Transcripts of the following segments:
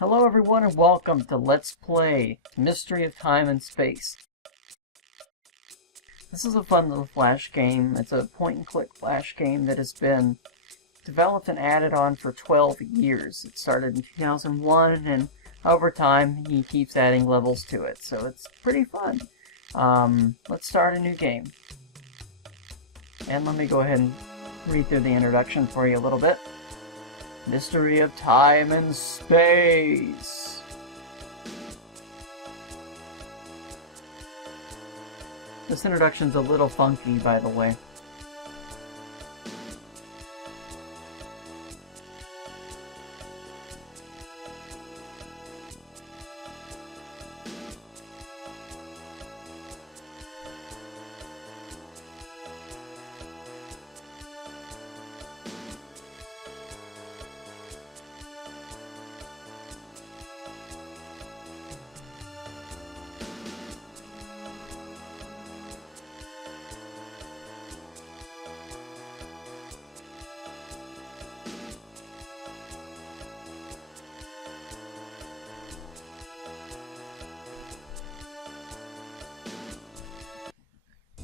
Hello everyone and welcome to Let's Play Mystery of Time and Space. This is a fun little flash game. It's a point-and-click flash game that has been developed and added on for 12 years. It started in 2001 and over time he keeps adding levels to it, so it's pretty fun. Let's start a new game. And let me go ahead and read through the introduction for you a little bit. Mystery of Time and Space. This introduction's a little funky, by the way.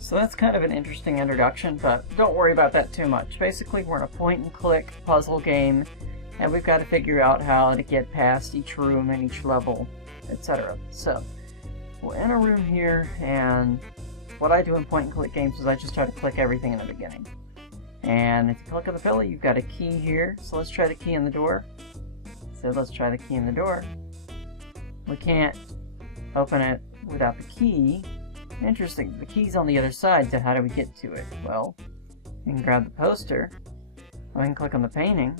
So that's kind of an interesting introduction, but don't worry about that too much. Basically, we're in a point-and-click puzzle game, and we've got to figure out how to get past each room and each level, etc. So, we're in a room here, and what I do in point-and-click games is I just try to click everything in the beginning. And if you click on the pillow, you've got a key here, so let's try the key in the door. So let's try the key in the door. We can't open it without the key. Interesting, the key's on the other side, so how do we get to it? Well, we can grab the poster, we can click on the painting,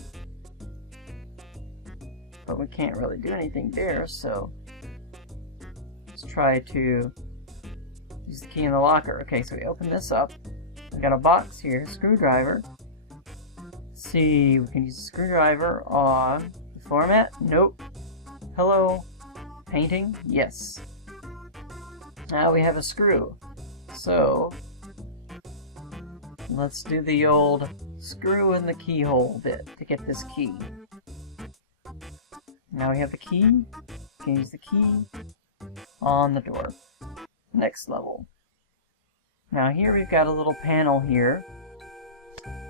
but we can't really do anything there, so let's try to use the key in the locker. Okay, so we open this up, we got a box here, screwdriver. Let's see, we can use a screwdriver on the floor mat. Nope. Hello, painting? Yes. Now we have a screw, so let's do the old screw in the keyhole bit to get this key. Now we have the key, we can use the key on the door. Next level. Now here we've got a little panel here,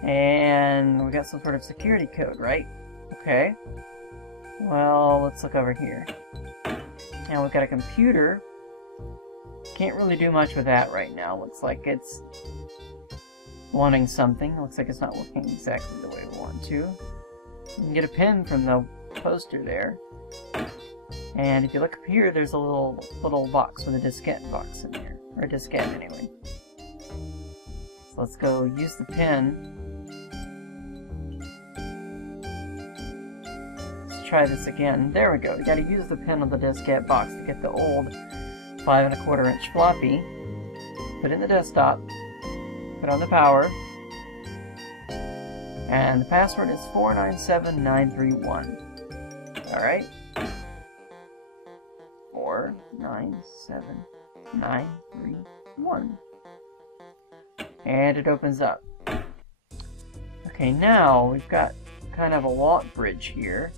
and we got some sort of security code, right? Okay, well let's look over here. Now we've got a computer. Can't really do much with that right now. Looks like it's wanting something. Looks like it's not working exactly the way we want to. You can get a pin from the poster there. And if you look up here, there's a little box with a diskette box in there. Or a diskette anyway. So let's go use the pin. Let's try this again. There we go. We gotta use the pin on the diskette box to get the old 5 1/4 inch floppy, put in the desktop, put on the power, and the password is 497931. Alright? 497931. And it opens up. Okay, now we've got kind of a walk bridge here.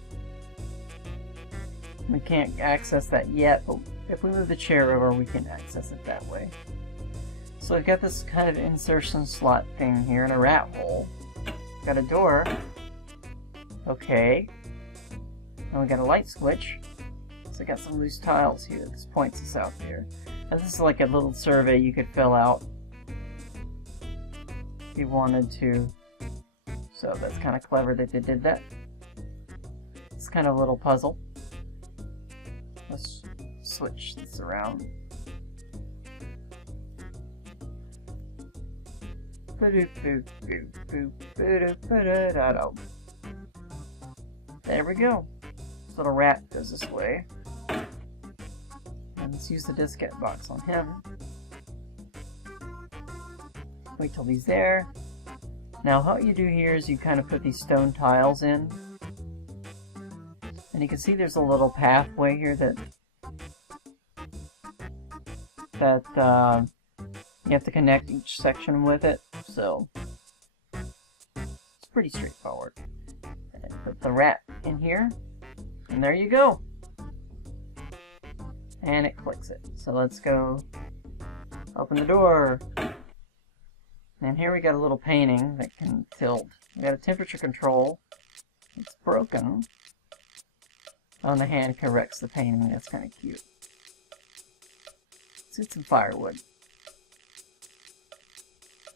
We can't access that yet, but if we move the chair over, we can access it that way. So we've got this kind of insertion slot thing here and a rat hole. Got a door. Okay. And we got a light switch. So we got some loose tiles here. This points us out there. And this is like a little survey you could fill out if you wanted to. So that's kind of clever that they did that. It's kind of a little puzzle. Let's switch this around. There we go. This little rat goes this way. And let's use the diskette box on him. Wait till he's there. Now what you do here is you kind of put these stone tiles in. And you can see there's a little pathway here that you have to connect each section with it, so it's pretty straightforward. And put the rat in here, and there you go. and it clicks it. So let's go open the door. And here we got a little painting that can tilt. We got a temperature control. It's broken. On the hand corrects the painting. That's kind of cute. Let's get some firewood.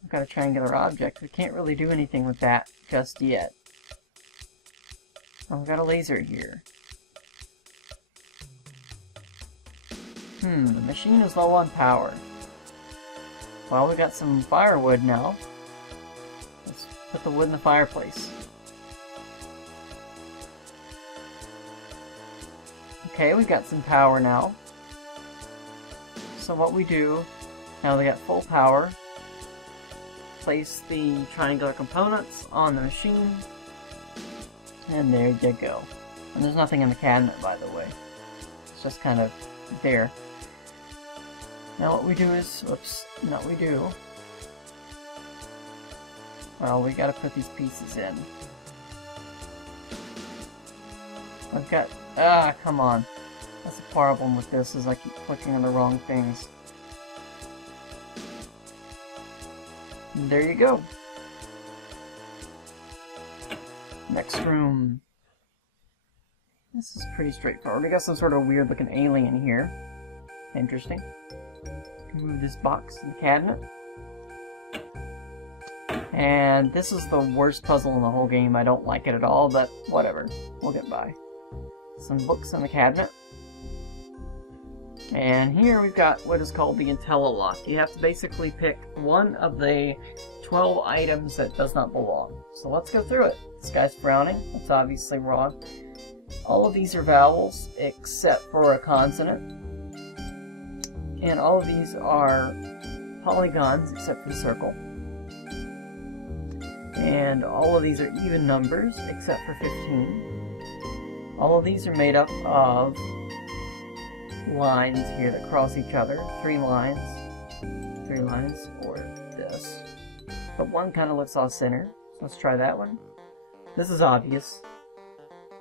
We've got a triangular object. We can't really do anything with that just yet. Oh, we've got a laser here. The machine is low on power. Well, we got some firewood now. Let's put the wood in the fireplace. Okay, we've got some power now. So what we do, now we got full power, place the triangular components on the machine, and there you go. And there's nothing in the cabinet, by the way. It's just kind of there. Now what we do is, well, we gotta put these pieces in. I've got, come on. That's the problem with this, is I keep clicking on the wrong things. And there you go. Next room. This is pretty straightforward. We got some sort of weird looking alien here. Interesting. Move this box in the cabinet. And this is the worst puzzle in the whole game. I don't like it at all, but whatever. We'll get by. Some books in the cabinet. And here we've got what is called the IntelliLock. You have to basically pick one of the 12 items that does not belong. So let's go through it. This guy's frowning. That's obviously wrong. All of these are vowels except for a consonant. And all of these are polygons except for the circle. And all of these are even numbers except for 15. All of these are made up of lines here that cross each other. 3 lines for this. But one kind of looks off center. So let's try that one. This is obvious.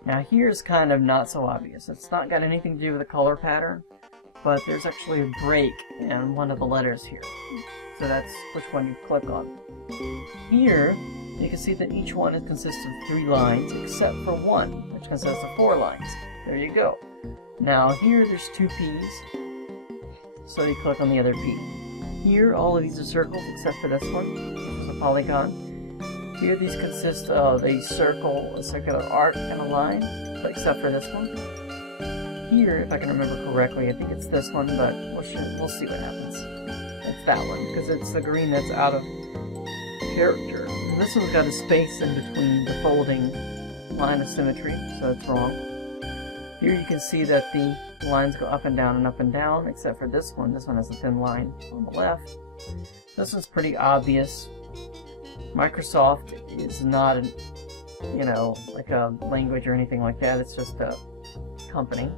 Now here's kind of not so obvious. It's not got anything to do with the color pattern, but there's actually a break in one of the letters here. So that's which one you click on. Here, you can see that each one consists of 3 lines, except for one, which consists of 4 lines. There you go. Now here, there's 2 P's, so you click on the other P. Here, all of these are circles, except for this one, which is a polygon. Here, these consist of a circle, a circular arc, and a line, but except for this one. Here, if I can remember correctly, I think it's this one, but we'll see what happens. It's that one, because it's the green that's out of character. And this one's got a space in between the folding line of symmetry, so it's wrong. Here you can see that the lines go up and down, except for this one. This one has a thin line on the left. This one's pretty obvious. Microsoft is not an, like a language or anything like that. It's just a company.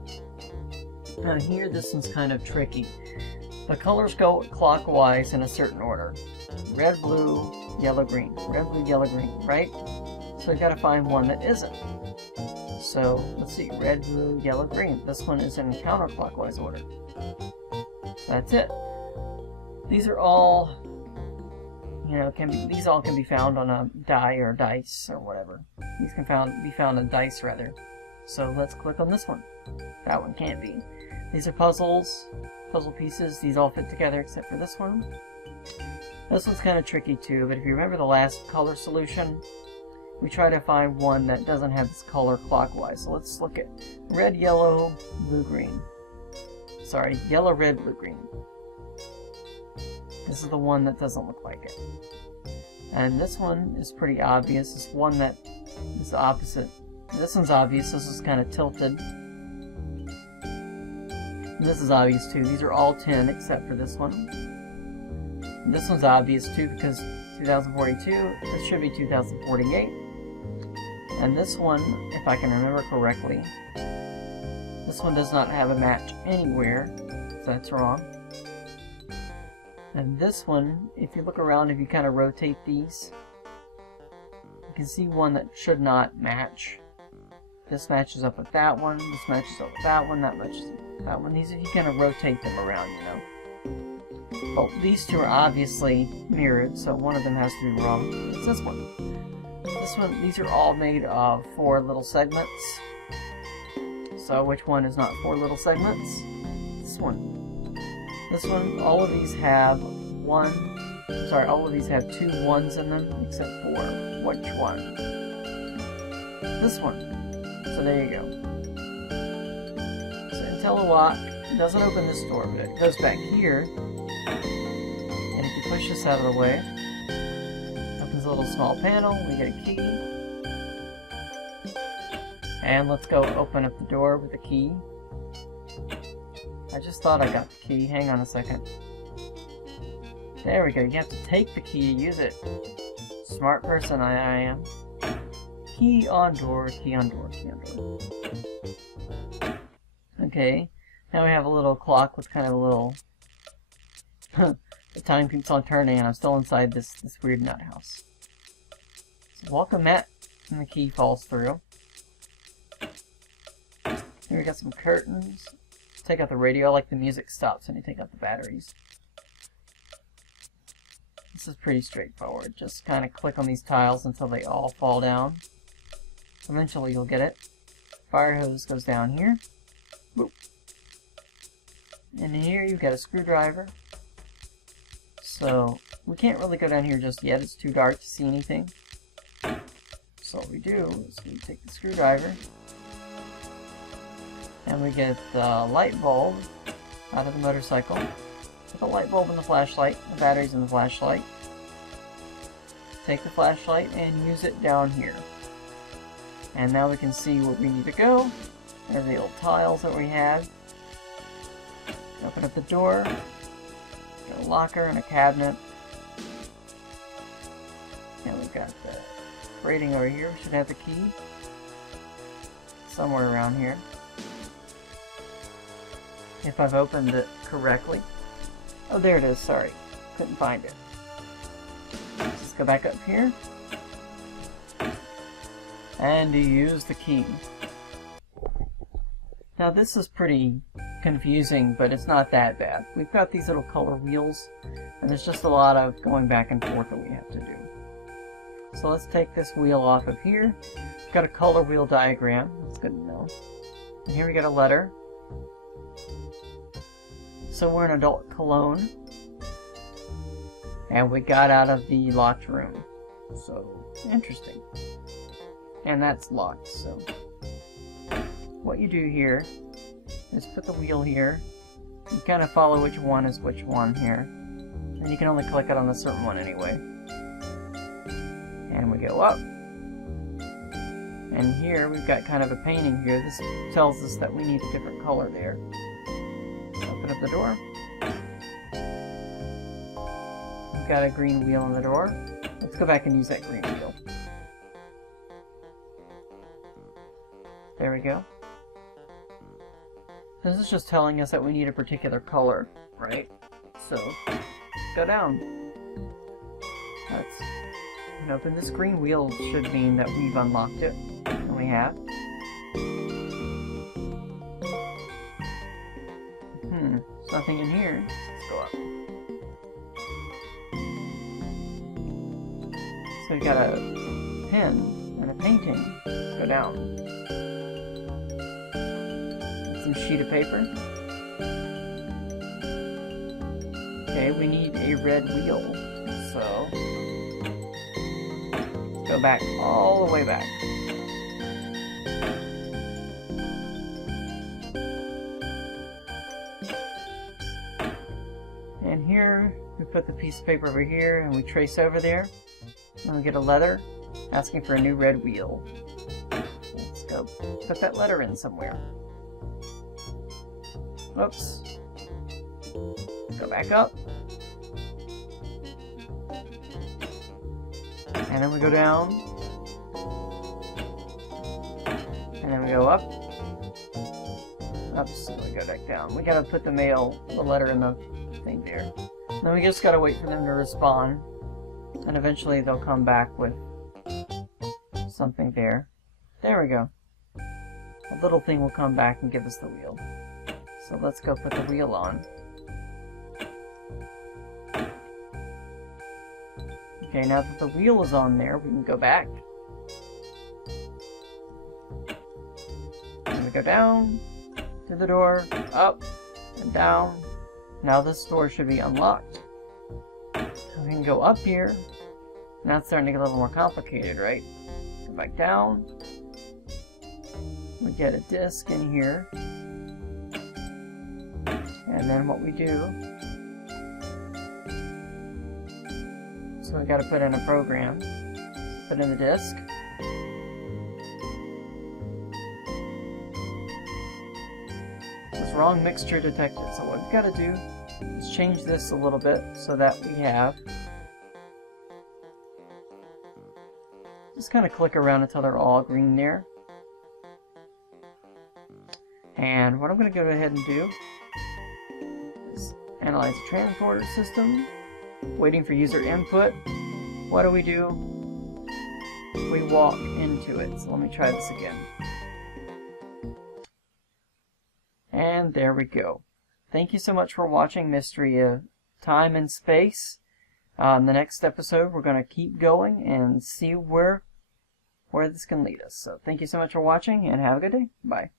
Now here, this one's kind of tricky. The colors go clockwise in a certain order. Red, blue, yellow, green. Red, blue, yellow, green, right? So you've got to find one that isn't. So, let's see. Red, blue, yellow, green. This one is in counterclockwise order. That's it. These are all, these all can be found on a die or dice or whatever. These can be found on dice, rather. So let's click on this one. That one can't be. These are puzzle pieces. These all fit together except for this one. This one's kind of tricky too, but if you remember the last color solution, we try to find one that doesn't have this color clockwise. So let's look at red, yellow, blue, green. Sorry, yellow, red, blue, green. This is the one that doesn't look like it. And this one is pretty obvious. It's one that is the opposite. This one's obvious. This is kind of tilted. And this is obvious too. These are all 10 except for this one. And this one's obvious too because 2042. This should be 2048. And this one, if I can remember correctly, this one does not have a match anywhere. So that's wrong. And this one, if you look around, if you kind of rotate these, you can see one that should not match. This matches up with that one. This matches up with that one. That matches up with that one. These, if you kind of rotate them around, you know. Oh, these two are obviously mirrored, so one of them has to be wrong. It's this one. This one, these are all made of 4 little segments. So which one is not 4 little segments? This one. This one, all of these have all of these have 2 1s in them, except for which one? This one. So there you go. So IntelliLock doesn't open this door, but it goes back here. And if you push this out of the way, opens a little small panel, we get a key. And let's go open up the door with the key. I just thought I got the key. Hang on a second. There we go. You have to take the key, use it. Smart person I am. Key on door, key on door, key on door. Okay. Now we have a little clock with kind of a little... the time keeps on turning and I'm still inside this weird nut house. So welcome Matt. And the key falls through. Here we got some curtains. Take out the radio. I like the music stops when you take out the batteries. This is pretty straightforward. Just kind of click on these tiles until they all fall down. Eventually you'll get it. Fire hose goes down here. Boop. And here you've got a screwdriver. So we can't really go down here just yet. It's too dark to see anything. So what we do is we take the screwdriver and we get the light bulb out of the motorcycle. Put the light bulb in the flashlight, the batteries in the flashlight. Take the flashlight and use it down here. And now we can see where we need to go. There's the old tiles that we had. Open up the door. Got a locker and a cabinet. And we've got the grating over here. We should have the key. Somewhere around here. If I've opened it correctly. Oh, there it is. Sorry. Couldn't find it. Let's go back up here. And you use the key. Now this is pretty confusing, but it's not that bad. We've got these little color wheels, and there's just a lot of going back and forth that we have to do. So let's take this wheel off of here. We've got a color wheel diagram. That's good to know. And here we got a letter. So we're in adult cologne. And we got out of the locked room. So, interesting. And that's locked, so... What you do here is put the wheel here. You kind of follow which one is which one here. And you can only click it on a certain one anyway. And we go up. And here we've got kind of a painting here. This tells us that we need a different color there. Open up the door. We've got a green wheel on the door. Let's go back and use that green wheel. There we go. This is just telling us that we need a particular color, right? So, go down. And open this green wheel should mean that we've unlocked it. And we have. There's nothing in here. Let's go up. So we got a pen and a painting. Go down. Some sheet of paper. Okay, we need a red wheel. So let's go back all the way back. And here we put the piece of paper over here and we trace over there. And we get a letter asking for a new red wheel. Let's go put that letter in somewhere. Whoops. Go back up. And then we go down. And then we go up. Oops, and we go back down. We gotta put the letter in the thing there. And then we just gotta wait for them to respond. And eventually they'll come back with something there. There we go. a little thing will come back and give us the wheel. So let's go put the wheel on. Okay, now that the wheel is on there, we can go back. And we go down to the door, up and down. Now this door should be unlocked. We can go up here. Now it's starting to get a little more complicated, right? Go back down. We get a disc in here. And then what we do, so we got to put in a program. So put in the disc. This wrong mixture detected. So what we've got to do is change this a little bit so that we have, just kind of click around until they're all green there. And what I'm going to go ahead and do is analyze the transporter system, waiting for user input. What do? We walk into it. So let me try this again. And there we go. Thank you so much for watching Mystery of Time and Space. In the next episode, we're going to keep going and see where this can lead us. So thank you so much for watching, and have a good day. Bye.